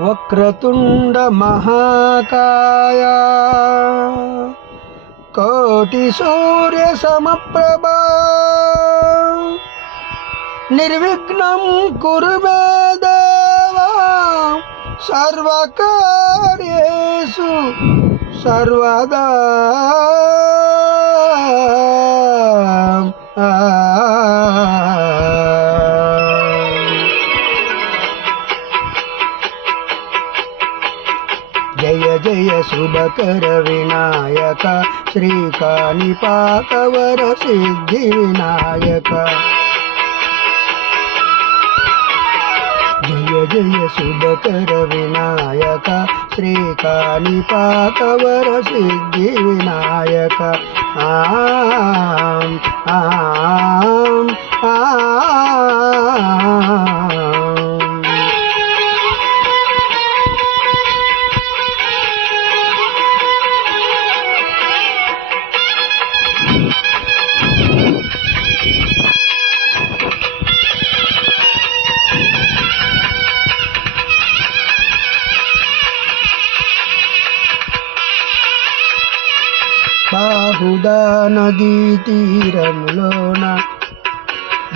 వక్రతుండ మహాకాయ కోటి సూర్య సమప్రభా నిర్విఘ్నం కురు మే దేవా సర్వకార్యేషు సర్వదా. జయ జయ శుభకర వినాయక శ్రీకాణిపాకవర సిద్ధి వినాయక. జయ జయ శుభకర వినాయక శ్రీకాణిపాకవర సిద్ధి వినాయక. ఆం ఆం బాహుదా నదీ తీరములోన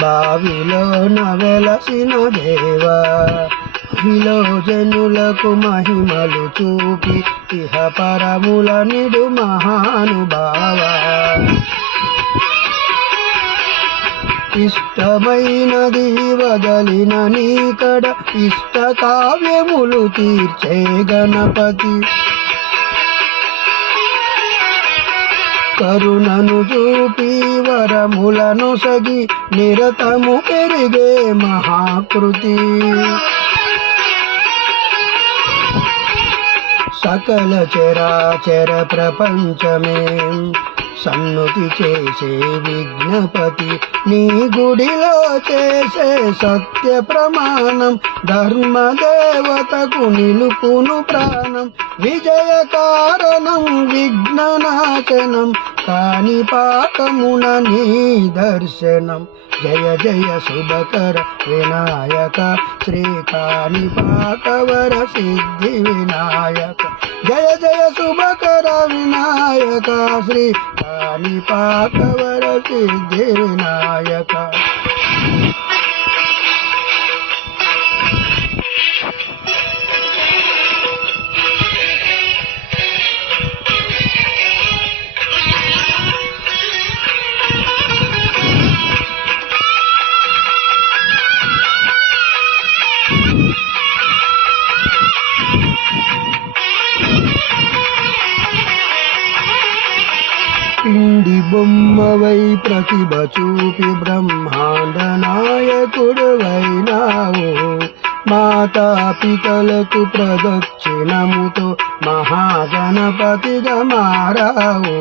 బావిలోన వెలసిన దేవా, ఇలో జనులకు మహిమలు చూపి ఇహ పరముల నిడు మహానుభావా. ఇష్టమైనది వదలిన నీకడ ఇష్ట కావ్యములు తీర్చే గణపతి. కరుణను చూపి వరములను సగి నిరతము పెరిగే మహాకృతి. సకల చరాచర ప్రపంచమే సన్నుతి చేసే విజ్ఞపతి. నీ గుడిలో చేసే సత్య ప్రమాణం ధర్మదేవతకు నిలుపును ప్రాణం. విజయ కారణం విఘ్ననాశనం కాణిపాకమున నీ దర్శనం. జయ జయ శుభకర వినాయక శ్రీకాణిపాకవర సిద్ధి వినాయక. జయ జయ శుభకర వినాయక శ్రీకాణిపాకవర సిద్ధి వినాయక. పిండి బొమ్మవై ప్రతిభ చూపి బ్రహ్మాండ నాయకుడువైనావు. మాతాపితలకు ప్రదక్షిణముతో మహాగణపతిగా మారావు.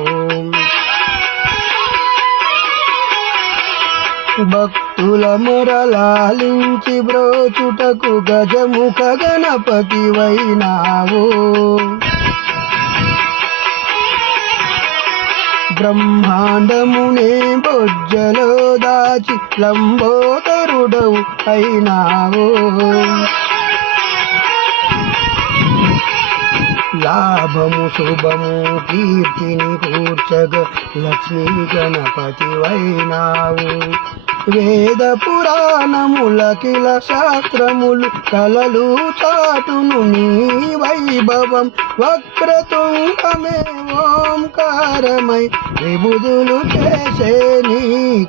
భక్తుల మొరలాలించి బ్రోచుటకు గజముఖ గణపతివైనావు. బ్రహ్మాండమునే బొజ్జలో దాచి లంబోదరుడవు అయినావు. లాభము శుభము కీర్తిని కూర్చగ లక్ష్మీ గణపతివైనావు. వేద పురాణములకిల శాస్త్రములు కలలు చాటును నీ వైభవం. వక్రతుండమే ఓంకారమై విబుధులు చేసే నీ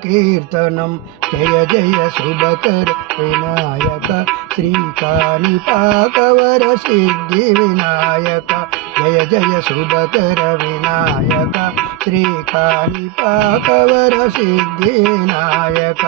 కీర్తనం. జయ జయ శుభకర వినాయక శ్రీకాణిపాకవర సిద్ధి వినాయక. జయ జయ శుభకర వినాయక శ్రీకాణిపాకవర సిద్ధి వినాయక.